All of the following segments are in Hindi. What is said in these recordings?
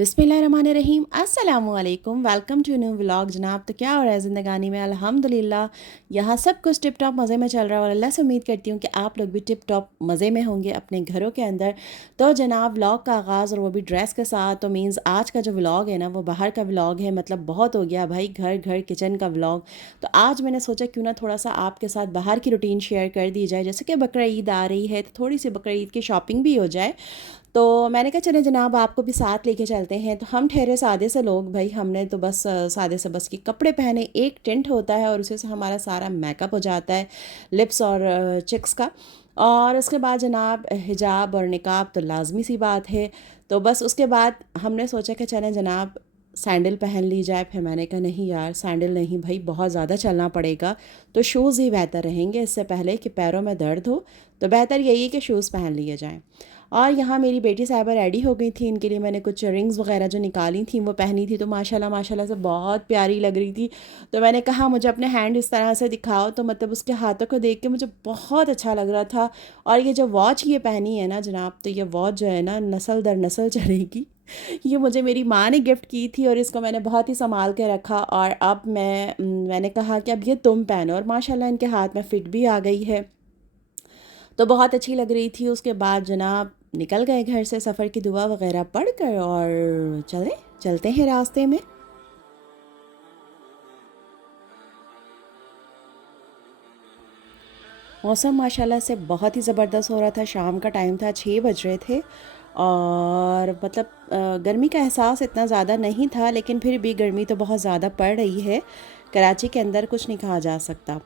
बिस्मिल्लाहिर्रहमानिर्रहीम अस्सलामुअलैकुम वेलकम टू न्यू व्लॉग। जनाब तो क्या हो रहा है ज़िंदगानी में? अल्हम्दुलिल्लाह यहाँ सब कुछ टिप टॉप मज़े में चल रहा है और अल्लाह से उम्मीद करती हूँ कि आप लोग भी टिप टॉप मज़े में होंगे अपने घरों के अंदर। तो जनाब व्लॉग का आगाज़ और वो भी ड्रेस के साथ, तो मीन्स आज का जो व्लॉग है ना वो बाहर का व्लॉग है। मतलब बहुत हो गया भाई घर घर किचन का व्लॉग। तो आज मैंने सोचा क्यों ना थोड़ा सा आपके साथ बाहर की रूटीन शेयर कर दी जाए। जैसे कि बकरा ईद आ रही है तो थोड़ी सी बकरा ईद की शॉपिंग भी हो जाए। तो मैंने कहा चले जनाब आपको भी साथ लेके चलते हैं। तो हम ठहरे सादे से लोग भाई, हमने तो बस सादे से बस के कपड़े पहने, एक टेंट होता है और उसी से हमारा सारा मेकअप हो जाता है, लिप्स और चिक्स का। और उसके बाद जनाब हिजाब और निकाब तो लाजमी सी बात है। तो बस उसके बाद हमने सोचा कि चलें जनाब सैंडल पहन ली जाए। फिर मैंने कहा नहीं यार सैंडल नहीं भाई, बहुत ज़्यादा चलना पड़ेगा, तो शूज़ ही बेहतर रहेंगे। इससे पहले कि पैरों में दर्द हो तो बेहतर यही है कि शूज़ पहन लिए जाएँ। और यहाँ मेरी बेटी साहिबा रेडी हो गई थी, इनके लिए मैंने कुछ रिंग्स वगैरह जो निकाली थी वो पहनी थी। तो माशाल्लाह माशाल्लाह से बहुत प्यारी लग रही थी। तो मैंने कहा मुझे अपने हैंड इस तरह से दिखाओ, तो मतलब उसके हाथों को देख के मुझे बहुत अच्छा लग रहा था। और ये जो वॉच ये पहनी है ना जनाब, तो ये वॉच जो है ना नस्ल दर नस्ल चलेगी। ये मुझे मेरी माँ ने गिफ्ट की थी और इसको मैंने बहुत ही संभाल के रखा। और अब मैंने कहा कि अब ये तुम पहनो, और माशाल्लाह इनके हाथ में फ़िट भी आ गई है, तो बहुत अच्छी लग रही थी। उसके बाद जनाब निकल गए घर से सफ़र की दुआ वगैरह पढ़ कर, और चलते हैं रास्ते में। मौसम माशाल्लाह से बहुत ही ज़बरदस्त हो रहा था। शाम का टाइम था, 6 बज रहे थे। और मतलब गर्मी का एहसास इतना ज़्यादा नहीं था, लेकिन फिर भी गर्मी तो बहुत ज़्यादा पड़ रही है। कराची के अंदर कुछ नहीं कहा जा सकता।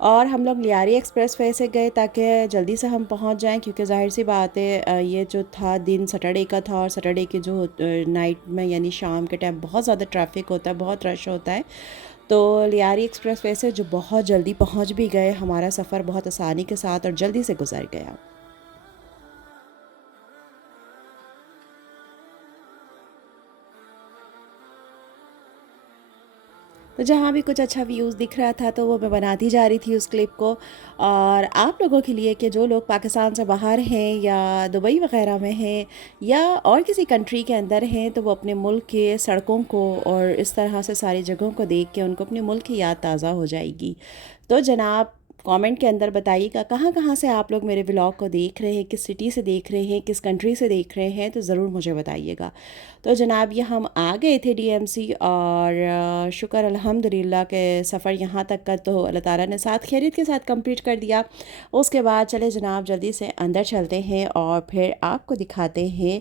और हम लोग लियारी एक्सप्रेस वे से गए ताकि जल्दी से हम पहुंच जाएं, क्योंकि ज़ाहिर सी बात है ये जो था दिन सैटरडे का था, और सैटरडे के जो नाइट में यानी शाम के टाइम बहुत ज़्यादा ट्रैफिक होता है, बहुत रश होता है। तो लियारी एक्सप्रेस वे से जो बहुत जल्दी पहुंच भी गए, हमारा सफ़र बहुत आसानी के साथ और जल्दी से गुजर गया। तो जहाँ भी कुछ अच्छा व्यूज़ दिख रहा था तो वो मैं बनाती जा रही थी उस क्लिप को। और आप लोगों के लिए कि जो लोग पाकिस्तान से बाहर हैं या दुबई वगैरह में हैं या और किसी कंट्री के अंदर हैं, तो वो अपने मुल्क के सड़कों को और इस तरह से सारी जगहों को देख के उनको अपने मुल्क की याद ताज़ा हो जाएगी। तो जनाब कमेंट के अंदर बताइएगा कहाँ कहाँ से आप लोग मेरे व्लॉग को देख रहे हैं, किस सिटी से देख रहे हैं, किस कंट्री से देख रहे हैं, तो ज़रूर मुझे बताइएगा। तो जनाब ये हम आ गए थे डीएमसी, और शुक्र अल्हम्दुलिल्लाह के सफ़र यहाँ तक का तो अल्लाह ताला ने साथ खैरियत के साथ कंप्लीट कर दिया। उसके बाद चले जनाब जल्दी से अंदर चलते हैं और फिर आपको दिखाते हैं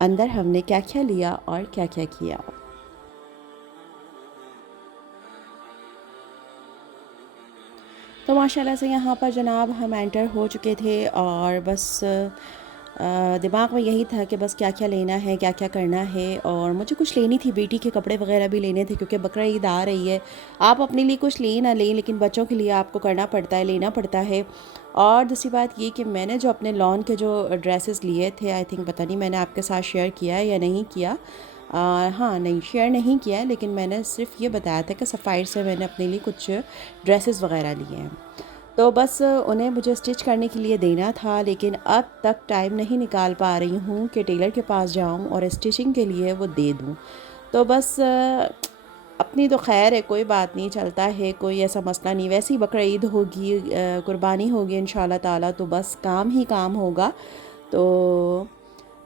अंदर हमने क्या क्या लिया और क्या क्या किया। तो माशाल्लाह से यहाँ पर जनाब हम एंटर हो चुके थे, और बस दिमाग में यही था कि बस क्या क्या लेना है, क्या क्या करना है। और मुझे कुछ लेनी थी, बेटी के कपड़े वगैरह भी लेने थे क्योंकि बकरा ईद आ रही है। आप अपने लिए कुछ लें ना लें, लेकिन बच्चों के लिए आपको करना पड़ता है, लेना पड़ता है। और दूसरी बात ये कि मैंने जो अपने लॉन के जो ड्रेसेस लिए थे, आई थिंक पता नहीं मैंने आपके साथ शेयर किया है या नहीं किया। हाँ नहीं, शेयर नहीं किया है, लेकिन मैंने सिर्फ ये बताया था कि सफ़ायर से मैंने अपने लिए कुछ ड्रेसेस वगैरह लिए हैं। तो बस उन्हें मुझे स्टिच करने के लिए देना था, लेकिन अब तक टाइम नहीं निकाल पा रही हूँ कि टेलर के पास जाऊँ और स्टिचिंग के लिए वो दे दूँ। तो बस अपनी तो खैर है, कोई बात नहीं, चलता है, कोई ऐसा मसला नहीं। वैसे ही बकरा ईद होगी, कुर्बानी होगी इंशाल्लाह ताला, तो बस काम ही काम होगा। तो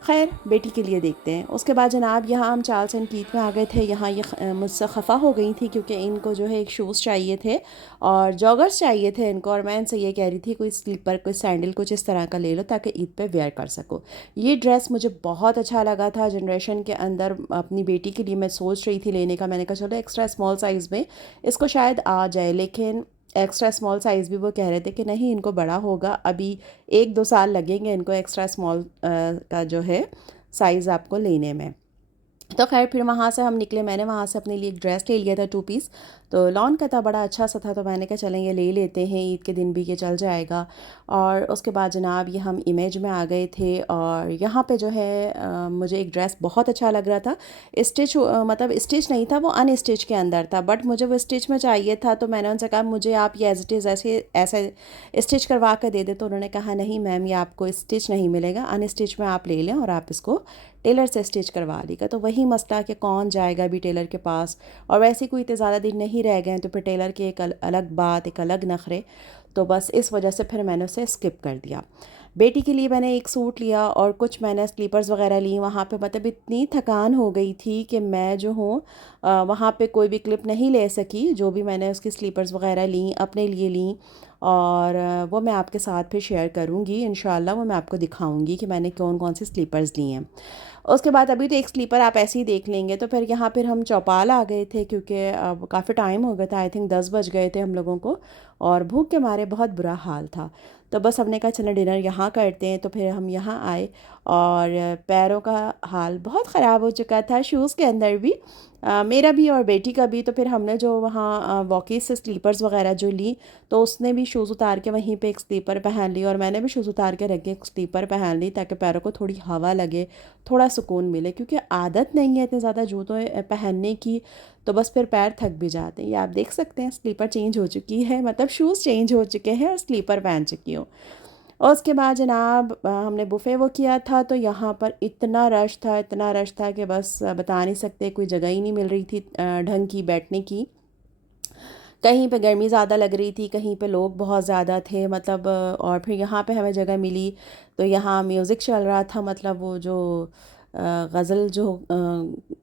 खैर बेटी के लिए देखते हैं। उसके बाद जनाब यहाँ हम चार्ल्स एंड कीथ में आ गए थे। यहाँ ये मुझसे खफा हो गई थी क्योंकि इनको जो है एक शूज़ चाहिए थे और जॉगर्स चाहिए थे इनको, और मैं इनसे ये कह रही थी कोई स्लीपर कोई सैंडल कुछ इस तरह का ले लो ताकि ईद पे वेयर कर सको। ये ड्रेस मुझे बहुत अच्छा लगा था जनरेशन के अंदर, अपनी बेटी के लिए मैं सोच रही थी लेने का। मैंने कहा चलो एक्स्ट्रा स्मॉल साइज़ में इसको शायद आ जाए, लेकिन एक्स्ट्रा स्मॉल साइज़ भी वो कह रहे थे कि नहीं इनको बड़ा होगा, अभी 1-2 साल लगेंगे इनको एक्स्ट्रा स्मॉल का जो है साइज़ आपको लेने में। तो खैर फिर वहाँ से हम निकले, मैंने वहाँ से अपने लिए एक ड्रेस ले लिया था 2 पीस। तो लॉन का था, बड़ा अच्छा सा था, तो मैंने कहा चलें ये ले लेते हैं, ईद के दिन भी ये चल जाएगा। और उसके बाद जनाब ये हम इमेज में आ गए थे, और यहाँ पे जो है मुझे एक ड्रेस बहुत अच्छा लग रहा था। स्टिच मतलब स्टिच नहीं था, वो अनस्टिच के अंदर था, बट मुझे वो स्टिच में चाहिए था। तो मैंने उनसे कहा मुझे आप ये एज इट इज़ ऐसे ऐसे स्टिच करवा कर दे दे। तो उन्होंने कहा नहीं मैम ये आपको स्टिच नहीं मिलेगा, अनस्टिच में आप ले लें और आप इसको टेलर से स्टिच करवा लेगा। तो वही मसला कि कौन जाएगा अभी टेलर के पास, और वैसे कोई इतने ज़्यादा दिन नहीं रह गए हैं, तो फिर टेलर की एक अलग बात, एक अलग नखरे। तो बस इस वजह से फिर मैंने उसे स्किप कर दिया। बेटी के लिए मैंने एक सूट लिया और कुछ मैंने स्लीपर्स वगैरह ली। वहाँ पे मतलब इतनी थकान हो गई थी कि मैं जो हूँ वहाँ पे कोई भी क्लिप नहीं ले सकी। जो भी मैंने उसकी स्लीपर्स वगैरह ली अपने लिए ली, और वो मैं आपके साथ फिर शेयर करूँगी इंशाल्लाह। वो मैं आपको दिखाऊँगी कि मैंने कौन कौन सी स्लीपर्स ली हैं। उसके बाद अभी तो एक स्लीपर आप ऐसे ही देख लेंगे। तो फिर यहाँ फिर हम चौपाल आ गए थे, क्योंकि अब काफ़ी टाइम हो गया था, आई थिंक 10 बज गए थे हम लोगों को, और भूख के मारे बहुत बुरा हाल था। तो बस हमने कहा चलो डिनर यहाँ करते हैं। तो फिर हम यहाँ आए, और पैरों का हाल बहुत ख़राब हो चुका था, शूज़ के अंदर भी, मेरा भी और बेटी का भी। तो फिर हमने जो वहाँ वॉकीज़ से स्लीपर्स वगैरह जो ली, तो उसने भी शूज़ उतार के वहीं पे एक स्लीपर पहन ली, और मैंने भी शूज़ उतार के रख के एक स्लीपर पहन ली, ताकि पैरों को थोड़ी हवा लगे, थोड़ा सुकून मिले, क्योंकि आदत नहीं है इतने ज़्यादा जूतों पहनने की। तो बस फिर पैर थक भी जाते हैं। ये आप देख सकते हैं स्लीपर चेंज हो चुकी है, मतलब शूज़ चेंज हो चुके हैं और स्लीपर पहन चुकी हूँ। और उसके बाद जनाब हमने बुफ़े वो किया था। तो यहाँ पर इतना रश था, इतना रश था कि बस बता नहीं सकते, कोई जगह ही नहीं मिल रही थी ढंग की बैठने की। कहीं पे गर्मी ज़्यादा लग रही थी, कहीं पे लोग बहुत ज़्यादा थे, मतलब और फिर यहाँ पे हमें जगह मिली तो यहाँ म्यूज़िक चल रहा था, मतलब वो जो गज़ल जो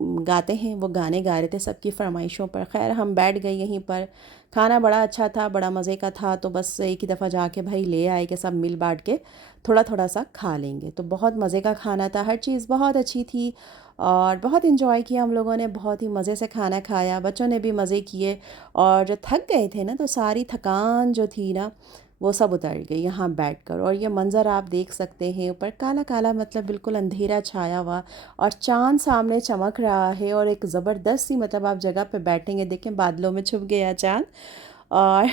गाते हैं वो गाने गा रहे थे सबकी फरमाइशों पर। खैर हम बैठ गए यहीं पर। खाना बड़ा अच्छा था, बड़ा मज़े का था। तो बस एक ही दफ़ा जाके भाई ले आए कि सब मिल बांट के थोड़ा थोड़ा सा खा लेंगे। तो बहुत मज़े का खाना था, हर चीज़ बहुत अच्छी थी, और बहुत इन्जॉय किया हम लोगों ने, बहुत ही मज़े से खाना खाया, बच्चों ने भी मज़े किए। और जो थक गए थे ना, तो सारी थकान जो थी ना वो सब उतर गई यहाँ बैठकर। और ये मंज़र आप देख सकते हैं, ऊपर काला काला, मतलब बिल्कुल अंधेरा छाया हुआ, और चाँद सामने चमक रहा है, और एक ज़बरदस्त सी, मतलब आप जगह पे बैठेंगे, देखें बादलों में छुप गया चाँद। और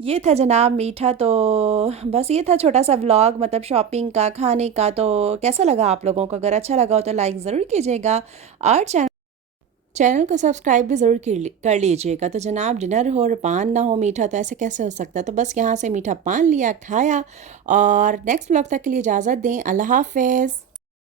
ये था जनाब मीठा। तो बस ये था छोटा सा व्लॉग, मतलब शॉपिंग का, खाने का। तो कैसा लगा आप लोगों को? अगर अच्छा लगा हो तो लाइक ज़रूर कीजिएगा, और चैनल को सब्सक्राइब भी ज़रूर कर लीजिएगा। तो जनाब डिनर हो और पान ना हो मीठा, तो ऐसे कैसे हो सकता है? तो बस यहाँ से मीठा पान लिया, खाया, और नेक्स्ट व्लॉग तक के लिए इजाज़त दें। अल्लाह हाफ़िज़।